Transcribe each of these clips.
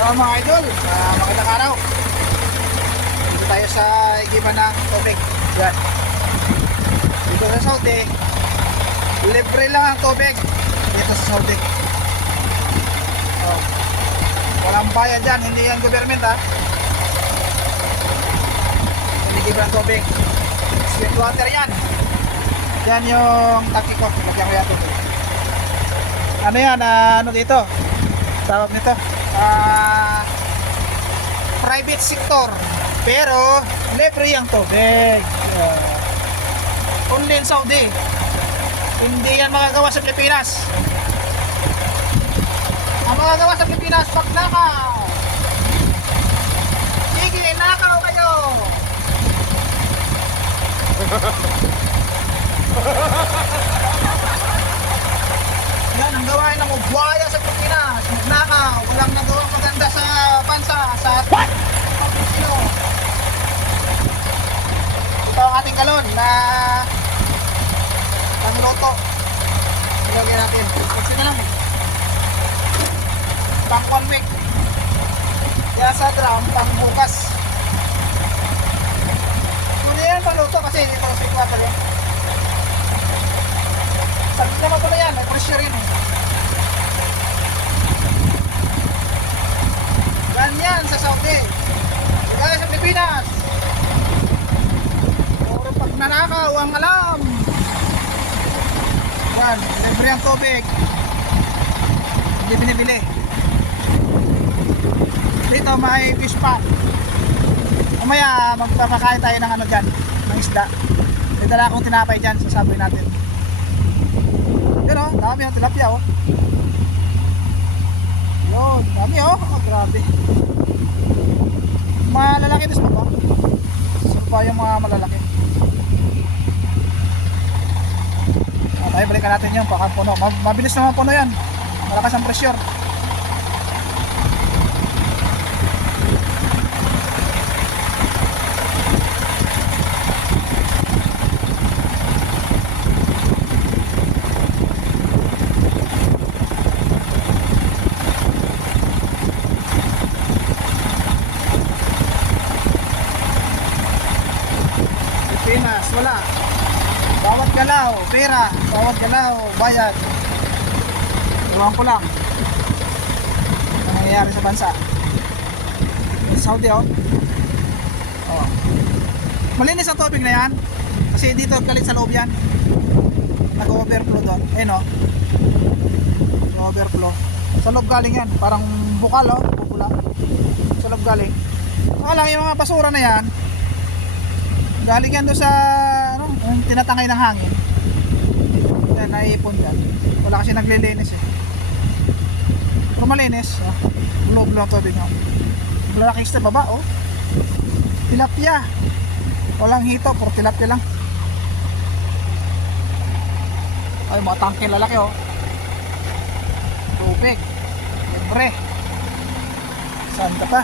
Mga idol, magandang araw. Dito tayo sa igiban ng tubig. Yan. Dito sa Saudi, libre lang ang tubig. Dito sa Saudi. Oh. Walang bayan dyan, hindi yan government ha. Igiban ng tubig. Sweet water yan. Yan yung tangki ko. Lagyan ko yan tubig. Ano yan? Ano dito? Tawag nito? Private sector, pero libre ang tubig. Only in Saudi. Hindi yan magagawa sa Pilipinas. Ang magagawa sa Pilipinas, pagnakaw. Sige, nakaw kayo. Yan ang gawain ng buwaya sa Pilipinas. Magnakaw. Walang nagawang maganda sa bansa. Sa sino. Ito ang ating galon na pangluto. Ilagyan natin. Kasi na lang. Pang 1 week. Kaya sa drum, pang bukas. Hindi yan pangluto kasi dito sa equator yan. Sabi naman pala yan, may pressure yun eh. Ganyan sa Saudi. Kaya sa Pilipinas. Puro pag nanakaw ang alam. Yan, libre ang tubig. Hindi binibili. Dito may fish pond. Mamaya magpapakain tayo ng ano dyan, ng isda. Dito na akong tinapay dyan, sasaboy natin. Yun o, dami yung tilapia o. Yun, dami o. Oh, grabe. Malalaki ito sa baba. Saan pa yung mga malalaki? Tayo balikan natin yung baka puno. Mabilis naman puno yan. Malakas ang pressure. Pilipinas, wala. Bawat galaw, pera. Bawat galaw, bayad. Iwan ko lang ang nangyayari sa bansa. Saudi oh. Oh. Malinis ang tubig na yan. Kasi dito galit sa loob yan. Nag-overflow doon. Ayun oh. Nag-overflow. Sa loob galing yan. Parang bukal oh. Bukula. Sa loob galing. Lang yung mga basura na yan. Galing yan doon sa ano, yung tinatangay ng hangin. Then naiipon dyan. Wala kasi naglilinis eh. Pero malinis oh. Loob lang tubig oh. Malaki sa baba oh. Tilapia. Walang hito, puro tilapia lang. Ay mga tangke lalaki oh. Tubig. Libre. Saan ka pa?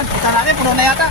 Kita natin, puno na yata.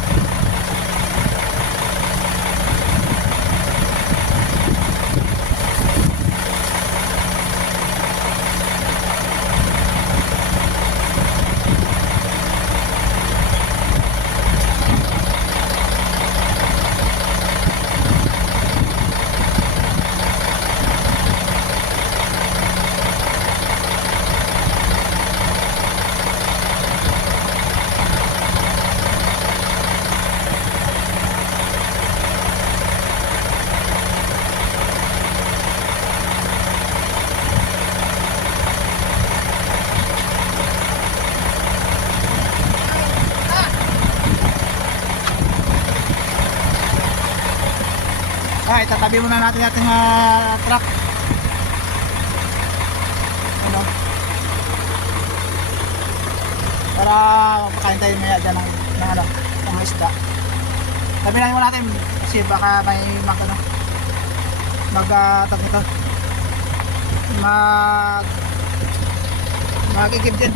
Ay, tatabi muna natin ating truck. Ano? Para mapakain tayo maya dyan ng isda. Tabi na muna natin kasi baka may ano, tawag ito, magigib din.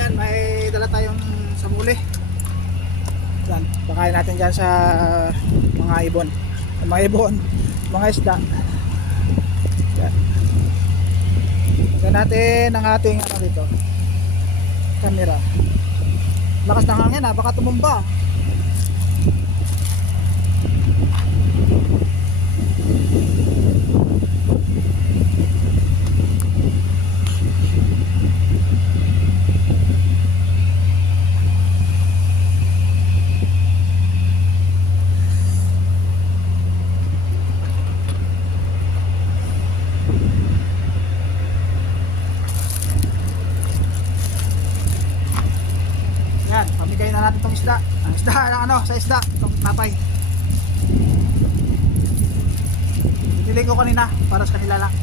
Ayan, may dala tayong samuli. Yan, pakain natin dyan sa mga ibon. Mga isda. Yan. Yan natin ang ating ano dito, camera. Lakas ng hangin ha, baka tumumba. Yan, pamigay na natin itong isda. Ang isda, sa isda, itong napay. Binili ko kanina para sa kanila lang.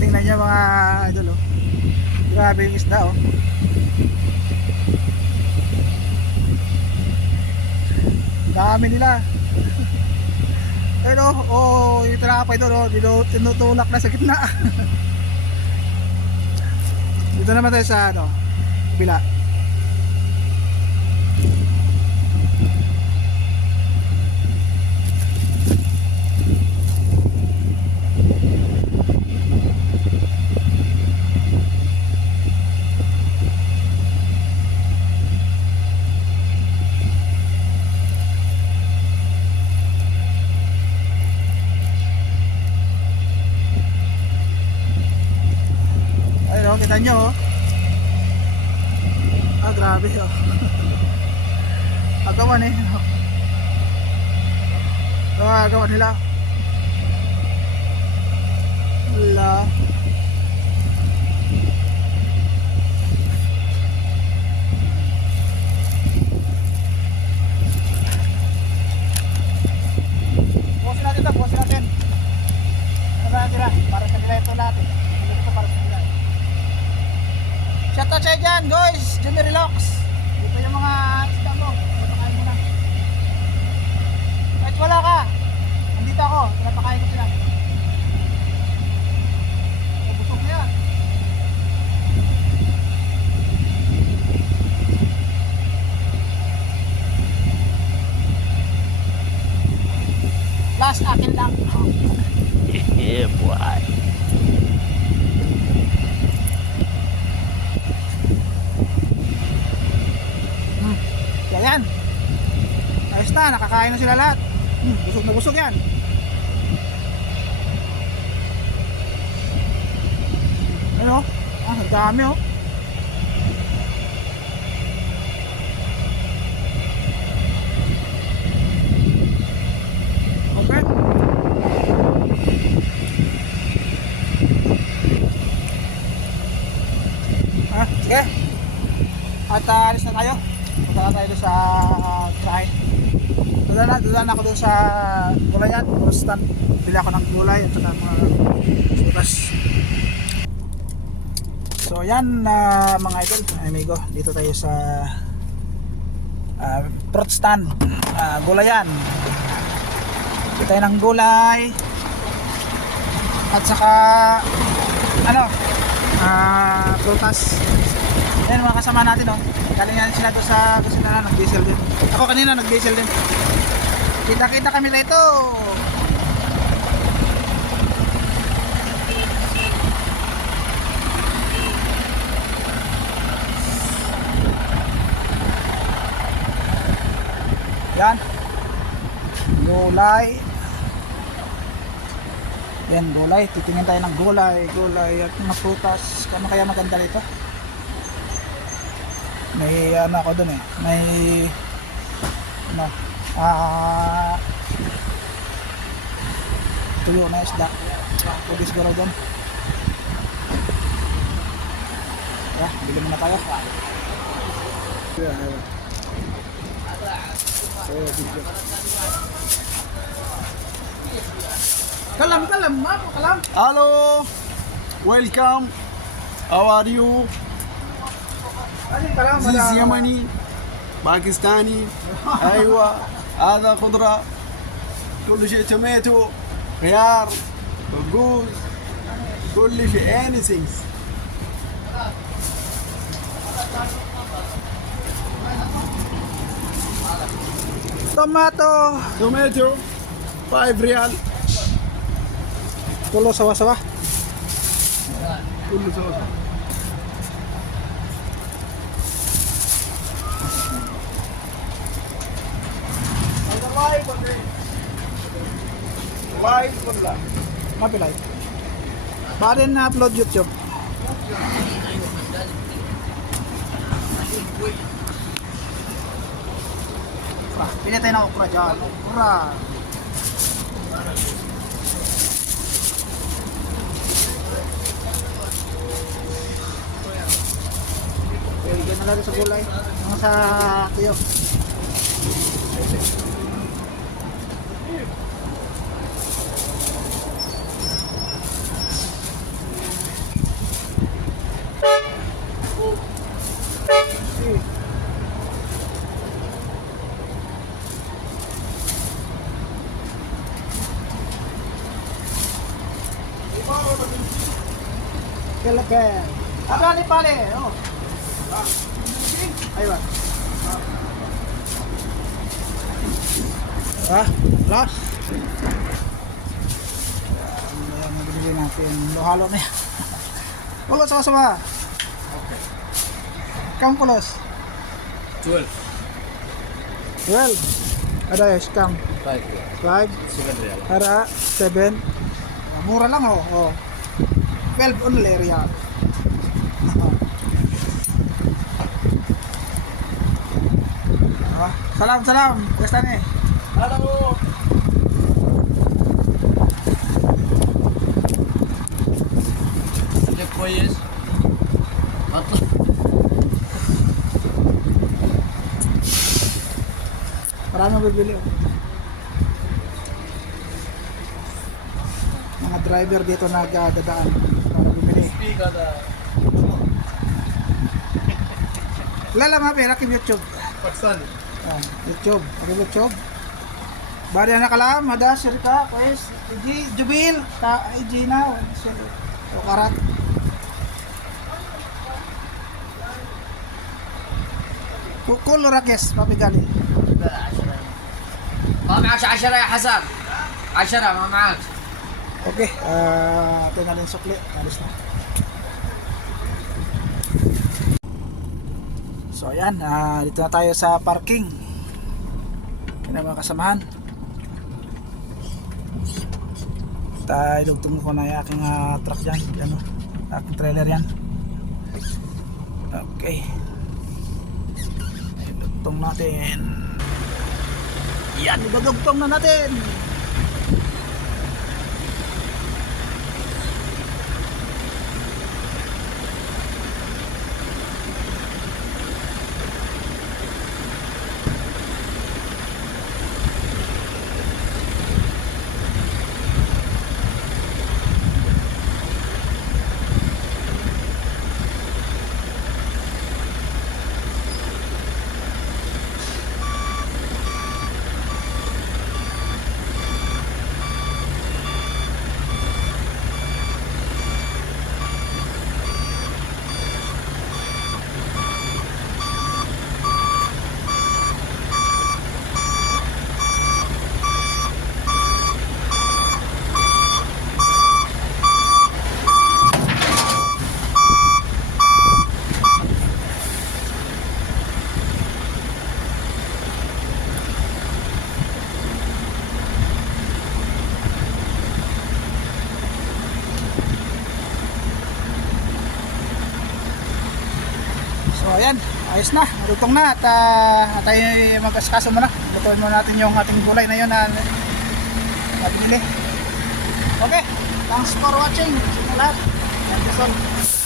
Tingnan niyo mga idol, oh. Grabe yung isda, oh. Dami nila. Pero yung tinapay doon, oh, dito tinutulak na sa gitna. Dito naman tayo sa bila. Kita nyo, oh. Grabe, oh. Agawan eh. Agawan nila. Wala. Bukasin natin ito, bukasin natin. Ano ba natin lang? Para sa nila ito natin. Ito para sa nila. Shoutout sa'yo dyan, guys. Jimmy Relax. Dito yung mga isda mo. Pinapakain mo na. Kahit wala ka, nandito ako. Pinapakain ko sila. Busog na yan. Last akin lang. Yeah, boy. Yan. Ayos na, nakakain na sila lahat. Busog na busog yan. Ano? Ang dami, oh. Okay. Sige. At alis na tayo. Punta na tayo doon sa trahe. Doon ako doon sa gulayan. Stand. Bili ako ng gulay at saka mga bukas. So yan mga idol, amigo, dito tayo sa fruit stand, gulayan. Dito tayo ng gulay at saka prutas. Yan mga kasama natin, oh. Galing yan sila doon sa kusina, nag-diesel din. Ako kanina nag-diesel din. Kita-kita kami rito. Yan. Gulay. Yan, gulay. Titingin tayo ng gulay at mga prutas. Ano kaya maganda rito? May ako dun eh. May tuyo na isda. Pwede siguro dun. Bili muna tayo. Kalam, kalam. Hello, welcome. How are you? This is Yemeni, Pakistani. أيوة هذا خضرة كل شيء توميتو خيار بقوز كل شيء anything. Tomato 5 ريال Tulo sawa-sawa. كله سوا. Live wala. Mapilay. Barin na upload YouTube. Pili tayo ng okra dyan. Okra. Okay, dyan na natin sa gulay. Mga sa tuyo. Keleken. Apa ni pale? Oh. Ayo. Last. Ayan, nabili natin. Halo na yan. Pulos sama-sama. Okay. Kang pulos? 12. 12. Ada ya, skam. 5 5. 7 ريال. Ara, 7. Mura lang oh. 12 only real. Salam. Basta ni. Hello. أنت كويس؟ أطلع. Maraming bibili. Mga driver dito nagdadaan para bumili. Speak هذا. Lala mapi, rakim YouTube. باكستاني. YouTube. Rakim YouTube. Bari na kalam, ada syirka, pues, Jubil, Ijina, o karat. Kukul rakes, papi gali. ما معكش 10 يا حسن 10 ما معكش Okay, ito na rin sukli. Alis na. So ayan, dito na tayo sa parking. Yan ang mga kasamahan. Idugtong ko na yung aking truck dyan. Yan, aking trailer yan. Okay. Idugtong natin. Yan, idugtong na natin. ayan, ayos na, lutong na at tayo mag-askaso muna. Lutuin muna natin yung ating gulay na yun na nabili. Okay, thanks for watching sa lahat. Thank you so much.